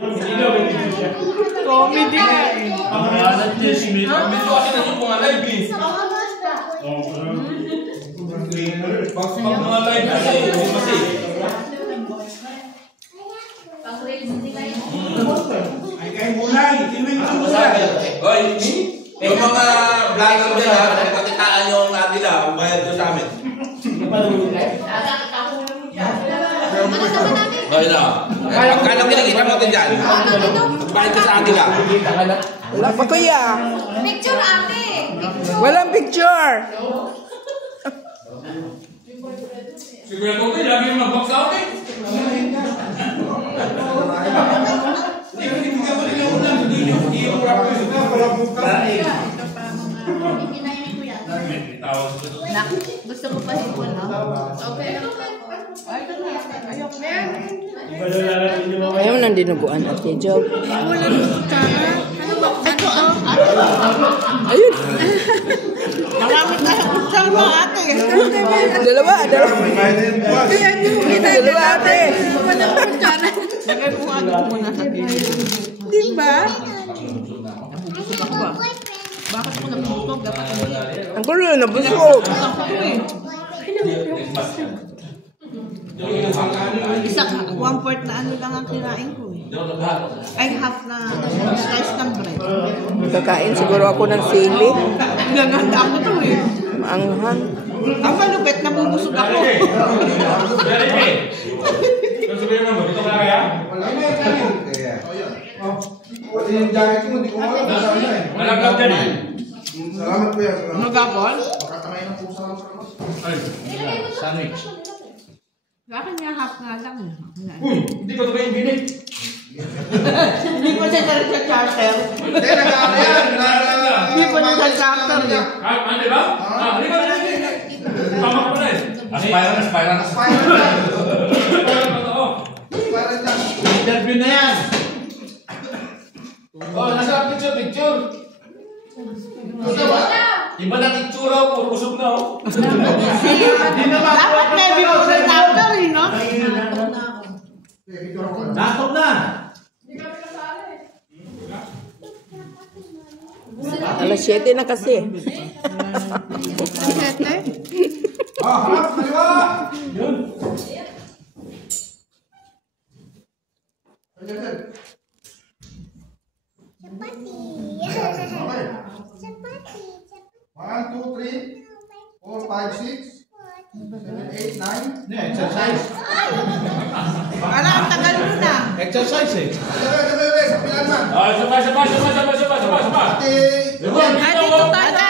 Comedy nga eh. Pangalan niya, Smith. Dito kasi nandun mga live eh. Pag mga live kasi, hindi kasi. Ay, kayo bulay. Oy, yung mga vlogger nila, nagpakitaan yung nila, ang bayad doon sa amin. Oy na. Pagkano kinikita mo din dyan? Bayad ka sa atin lang. Wala pa kuya. Picture ate. Walang picture. Siguro ko lagi yung nag-box sa akin. Gusto ko pa hipon, no? Okay. Ayaw nang dinuguan at kay Job. Wala ng kutsara. Ano ba? Ayun. Marami tayong kutsara, ate. Dalawa. Dalawa ate. Wala ng kutsara. Nakakuha ko muna sa Diba? Bakit ko nabusog? Ang gulo na busog. Isa, 1/4 na ano lang ang kinain ko eh. Ay, half na slice ng bread. Kakain siguro ako ng sili. Gaganda ako to eh. Maanghang. Ang malupit, nabubusog ako. Yung jacket mo, hindi ko alam. Malaglag din eh. Salamat po yan. Magapon? Makatamay ng pusa lang sa labas. Sandwich. Bakit niya half nga lang eh. Uy, hindi ko ito ba yung binig? Hindi pa siya sa charter. Hindi, nag-aano yan. Hindi pa siya sa charter eh. Ano ba? Hindi ba? Tama ka pala eh. Aspiran. Spiral dyan. Interview na yan. Oh, nasa picture. Iba na picture oh, puro busog na oh. Dapat may before and after eh, no? Nakot na. Alas 7 na kasi. Harap, kaliwa. Yun. Chapati. 1, 2, 3, 4, 5, 6, 7, 8, 9. Exercise. Para ang tagal mo na. Exercise eh. Sa pilan man. Sabay. Ate. Dito tayo. Dada,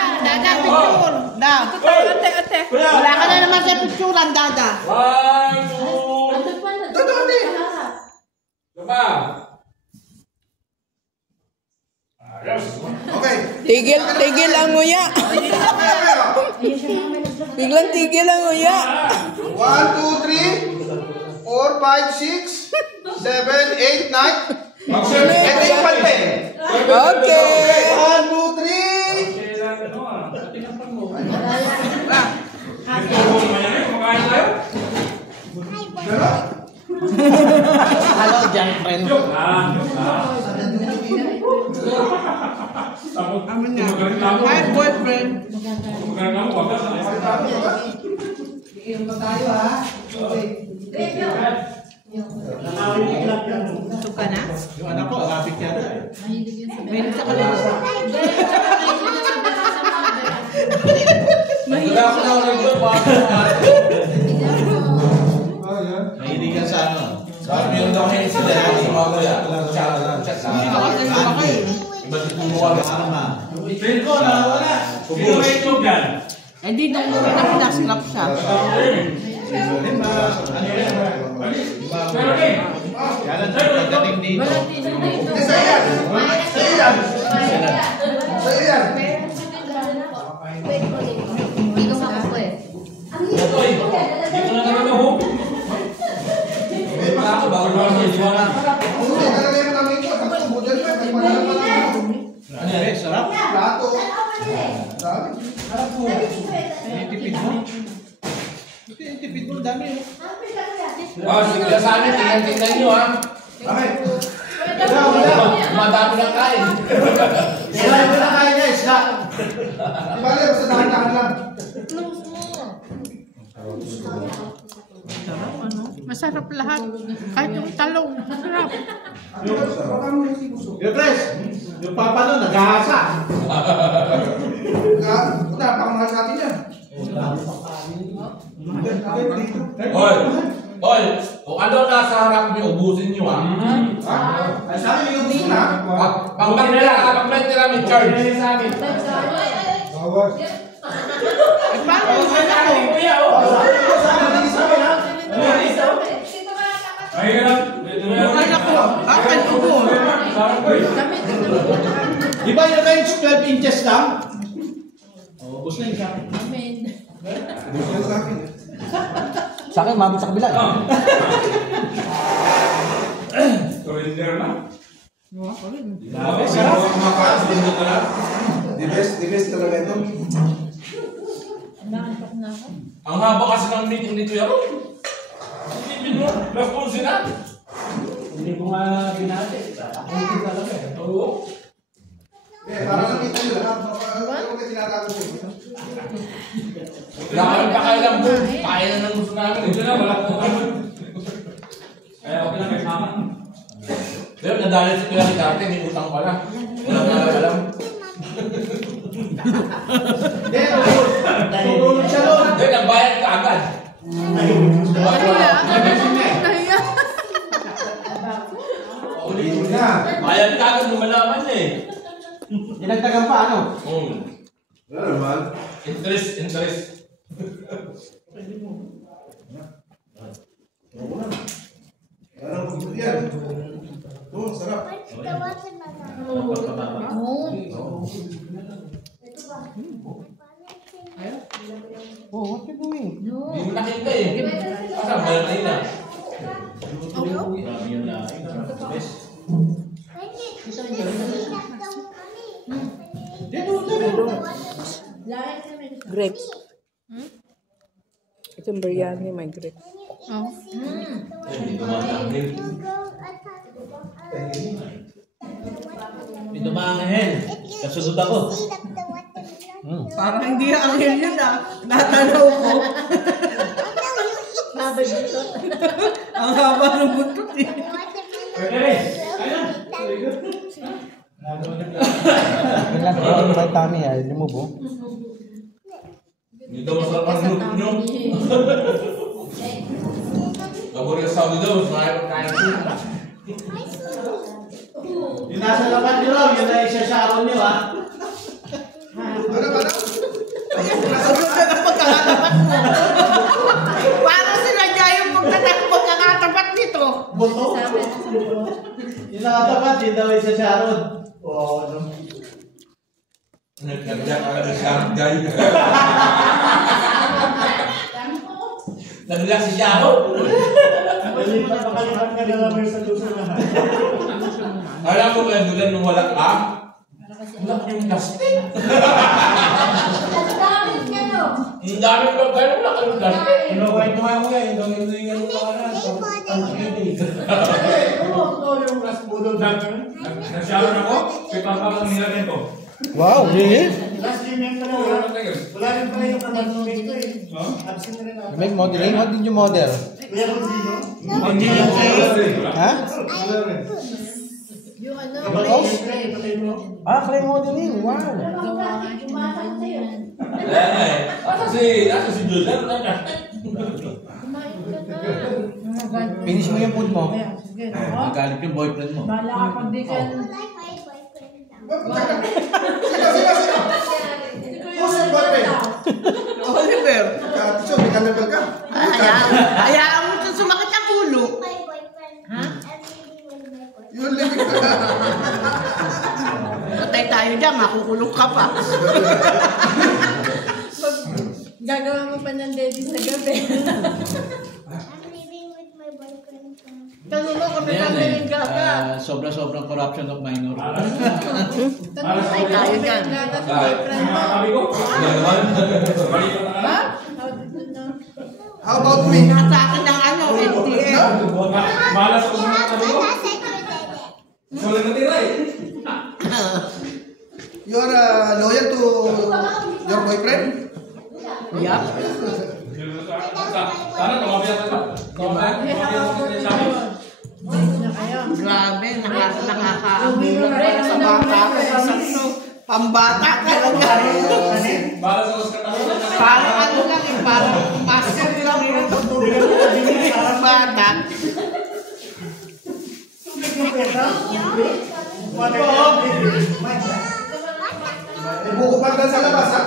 picture. Da. Ate. Wala ka na naman sa picture, ang dada. 1, 2, Dito, ate. Diba? Okay. Tigil ang nguya. Biglang tigil ang nguya. 1, 2, 3, 4, 5, 6, 7, 8, 9. Ito yung palte. Okay. 1, 2, 3. Hello, junk friend. Amo niya. Hi, boyfriend. Gusto ka na? Yung anak ko, agapit yan eh. Mahilig sa kalabas. Wala ako na Mahilig yan sa ano. sabi yung daw hindi sila natin mga kuya. Sino kasi yung ako eh? Iba't kumuha ka Sama. Pin ko na wala. Sino may itlog yan? Eh di nung na-scrap siya. Ano yan? Pero eh. Kaya lang pagdating dito. Sa iyan. Ito eh. Dito na naman ako. Ako bago naman yung iwan. Hindi, nalagay mo namin ito. Tapos budyan pa. May pangalan pa lang. Ano yan? Sarap? Plato. Dami. Yung tipid mo? Ito yung tipid mo, dami. Oh, sige sa amin, tingnan nyo ha. Bakit? dumadami ng kain. Sila yung pinakain niya, isda. Di ba, basta dahan-dahan lang. Masarap lahat. Kahit yung talong, masarap. Yung Pres, yung papa nun, nag-ahasa. Punta, pakamahal natin yan. Hoy, kung ano nasa harap niyo, ubusin niyo ha. Ay, sabi yung gusto na. Pag may tira may charge. Paano yung ako? Yung anak ko, akin ubo. Di ba yung range 12 inches lang? Ubus na yun sa akin. Gusto na sa akin. Sa akin, mabot sa kabila. Surrender na. The best talaga ito. Ang haba kasi ng meeting dito yaro. Hindi mo, last na. Hindi ko nga binati. Ako hindi talaga eh. Oo. Para nakita nyo lahat. Ano ka tinatago ko? Wala kami pakailang po. Kaya na ng gusto namin. Ito na, wala po kami. Kaya okay lang kayo sama. Pero nadali si Kuya Ritarte, may utang pala. Walang alam. Hindi, tutulog siya doon. Hindi, nagbayad ka agad. Nahiya. Ulitin na. Bayad ka agad, lumalaman niya eh. Dinagdagan pa ano? Wala naman. Interest. Parang gusto yan. Oo, sarap. Oh, what you doing? Hindi mo nakita eh. Asa, bayad na yun ah. Grapes. Itong biryani may grapes. Oh. Hindi dumadami. Ito ba ang hen? Kasunod ako. Parang hindi ang yun ah. Natanaw ko. Ang haba ng buntot eh. Ano ba tami ah? Remove oh. Hindi daw masarap ang look nyo. Paborito sa Saudi daw, marami pagkain ko. Yung nasa laban nyo raw, yun na isa-sharon nyo ah. Ano? Sobrang na pagkakatapat mo. Parang sila niya yung pagkakatapat nito. Buto? Yung nakatapat, yun daw isa-sharon. Oo, ano? Nagkagyak ka na sharp guy. Naglag si Sharo. Makalipat ka na namin sa lusa na. Alam mo ba doon nung wala ka? Wala yung plastic. Ang dami pa kayo, wala kayong plastic. Inuway mo nga mo yan, ito yung ano Nagsalan ako, pipapakang nilagyan ko. Wow, really? Last game pa lang. Wala rin pala yung pamagmamit ko eh. Absent na rin ako. Make modeling? What did you model? Kuya Rodrigo? Hindi yung Ha? Yung ano, Ah, clay modeling. Wow. Nasa si Jordan, wala plastic. Finish mo yung food mo. Magalit yung boyfriend mo. bala ka pag di ka... Sino? Who's your boyfriend? Oliver. Tiso, may kanabal ka. Hayaan mo dyan sumakit ang ulo. Yun lang. Patay tayo dyan, makukulong ka pa. Gagawa mo pa ng daddy sa gabi. Kanina ko nagkakaroon ka ka. Sobra-sobrang corruption of minor. Patay tayo dyan. Sabi ko, Ha? How about me? Nasa akin ang ano, NTM. malas ko mga sabi ko. Wala natira eh. You're loyal to your boyfriend? Yup. Sana tumabi ka. Tumabi sa amin. Grabe, nakakaabulan para sa bata. Pambata talaga. Para sa Oscar na. Parang ano lang eh, parang pasok lang yun. Parang bata. Bukupad ka sa labas, ha?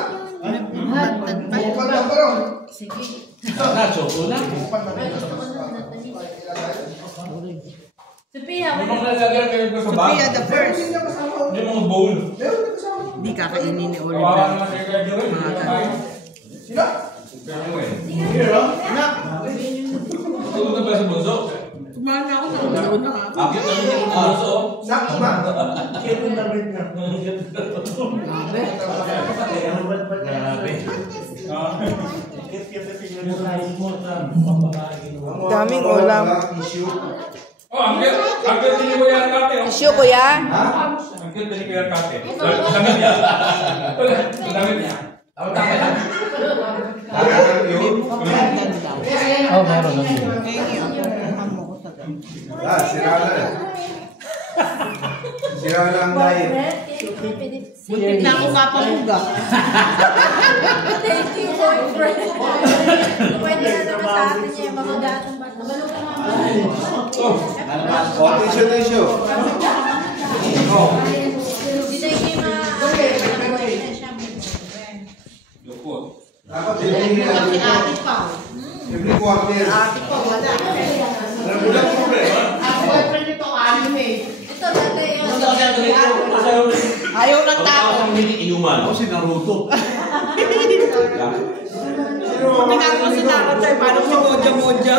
Bukupad ka pa rin. Na, choco na. Sophia, Yung mga nalagyan kayo sa bag. Sophia the first. Yung mga bowl. Hindi kakainin ni Kawawa Oliver. naman sa kaya Joel. Sino? Pero tulog na ba sa bunso? Kumain ako sa ulo na nga. Akit na yung bunso. Sakto ba? Daming ulam. Oh, angkit din ko yan kate. Tissue, kuya. Angkit din ko yan kate. Damit niya. Damit niya. Oh, meron lang. Sira na. Sira na ang diet. Muntik na ako kapahuga. thank you, boyfriend. Pwede na naman sa atin niya yung mga gatong bata. Tissue. Hindi na yung boyfriend siya. Lukot. Dapat Si Ate Pao. every quarter. Ate Pao, wala. Walang problema. Ang boyfriend nito, anime. Ito dati yun. Ayaw ng tao. Inuman. Ako si Naruto. Tingnan ko si Nakatay, paano si Moja.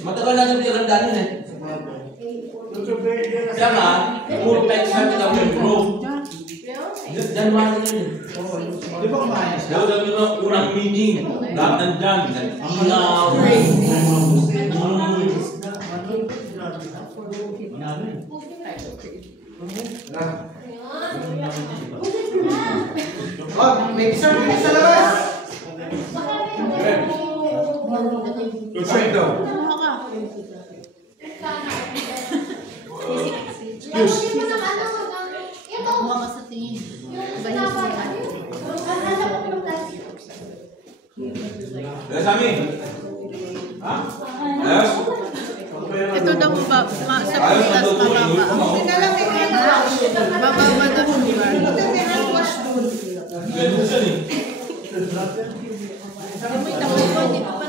Matagal na yung pinagandaan eh. Kaya nga, puro text natin ang bro. January yun eh. Di ba kumain? Daw sabi mo, unang meeting. Lahat nandyan. Ilaw. May service sa labas. Side daw. Kuha ka sa tingin. Yes, Ami. Ha? Yes? Ito daw sa Ayos pitas na daw po. mababa. Mababa na sugar. Ganun siya eh. May takot ko, hindi ko pa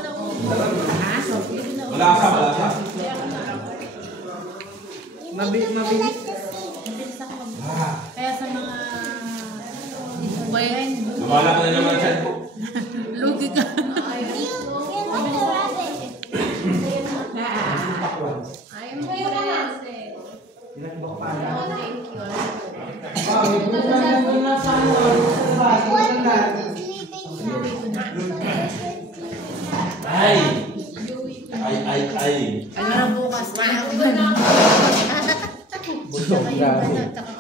Malasa, malasa. Mabilis. Mabilis ako kaya sa mga Well, Namala ka na naman siya. lugi ka. Ay. Ano bukas na ako ba na? Busog, grabe. Tsaka